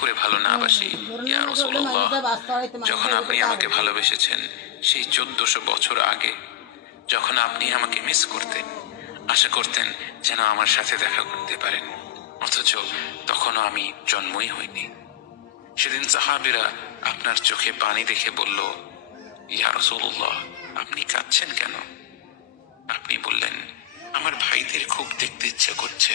করে ভালো না বাসি। যখন আপনি আমাকে ভালোবেসেছেন, সেই চোদ্দশো বছর আগে, যখন আপনি আমাকে মিস করতেন, আশা করতেন যেন আমার সাথে দেখা করতে পারেন। অথচ তখনও আমি জন্মই হইনি। সেদিন সাহাবিরা আপনার চোখে পানি দেখে বলল, ইয়া রাসূলুল্লাহ, আপনি কাঁদছেন কেন? আপনি বললেন, আমার ভাইদের খুব দেখতে ইচ্ছা করছে।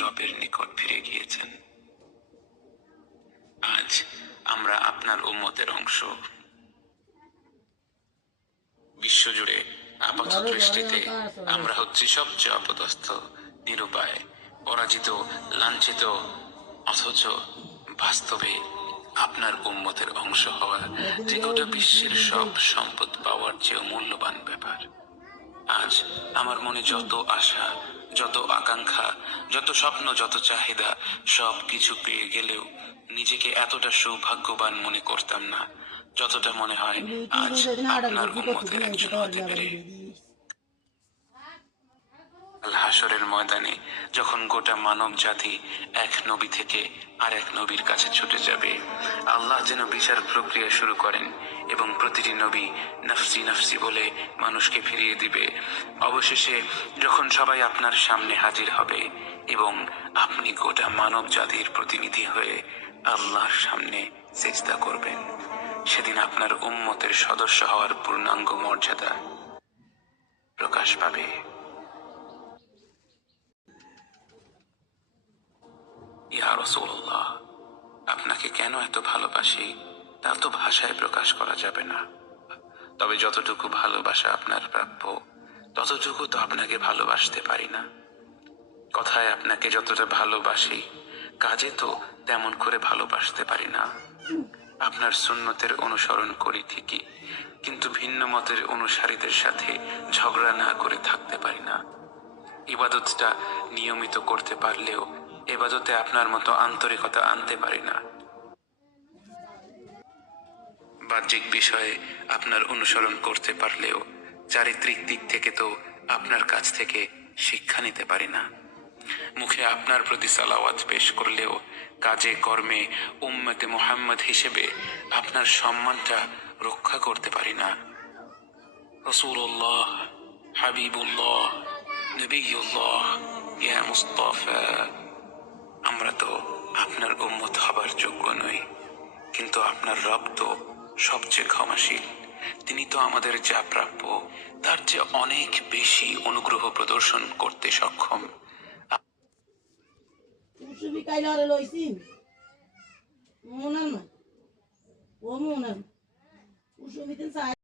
রবের নিকট ফিরে গিয়েছেন। আজ আমরা আপনার উম্মতের অংশ। বিশ্বজুড়ে আপাত দৃষ্টিতে আমরা হচ্ছি সবচেয়ে অপদস্থ নিরুপায় পরাজিত লাঞ্ছিত অথচ বাস্তবে আপনার উম্মতের অংশ হওয়া যে গোটা বিশ্বের সব সম্পদ পাওয়ার চেয়েও মূল্যবান ব্যাপার। আজ আমার মনে যত আশা, যত আকাঙ্ক্ষা, যত স্বপ্ন, যত চাহিদা, সব কিছু পেয়ে গেলেও নিজেকে এতটা সৌভাগ্যবান মনে করতাম না, যতটা মনে হয় আজ আপনার উম্মতের একজন হতে পেরে। হাসরের ময়দানে যখন গোটা মানব জাতি এক নবী থেকে আর এক নবীর কাছে ছুটে যাবে আল্লাহ যেন বিচার প্রক্রিয়া শুরু করেন এবং প্রতিটি নবী নফসি নফসি বলে মানুষকে ফিরিয়ে দিবে। অবশেষে যখন সবাই আপনার সামনে হাজির হবে এবং আপনি গোটা মানব জাতির প্রতিনিধি হয়ে আল্লাহর সামনে চেষ্টা করবেন, সেদিন আপনার উম্মতের সদস্য হওয়ার পূর্ণাঙ্গ মর্যাদা প্রকাশ পাবে। ইয়া রসুল্লাহ আপনাকে কেন এত ভালোবাসি, তা তো ভাষায় প্রকাশ করা যাবে না। তবে যতটুকু ভালোবাসা আপনার প্রাপ্য, ততটুকু তো আপনাকে ভালোবাসতে পারি না। কথায় আপনাকে যতটা ভালোবাসি, কাজে তো তেমন করে ভালোবাসতে পারি না। আপনার সুন্নতের অনুসরণ করি ঠিকই, কিন্তু ভিন্ন মতের অনুসারীদের সাথে ঝগড়া না করে থাকতে পারি না। ইবাদতটা নিয়মিত করতে পারলেও এবাদতে আপনার মতো আন্তরিকতা আনতে পারি না। বাহ্যিক বিষয়ে আপনার অনুসরণ করতে পারলেও চারিত্রিক দিক থেকে তো আপনার কাছ থেকে শিক্ষা নিতে পারি না। মুখে আপনার প্রতি সালাওয়াত পেশ করলেও কাজে কর্মে উম্মতে মোহাম্মদ হিসেবে আপনার সম্মানটা রক্ষা করতে পারি না। রসুল্লাহ হাবিবুল্লাহ, নবীউল্লাহ, ইয়া মুস্তাফা আমরা তো আপনার উম্মত হবার যোগ্য নই, কিন্তু আপনার রব তো সবচেয়ে ক্ষমাশীল। তিনি তো আমাদের যা প্রাপ্য, তার চেয়ে অনেক বেশি অনুগ্রহ প্রদর্শন করতে সক্ষম।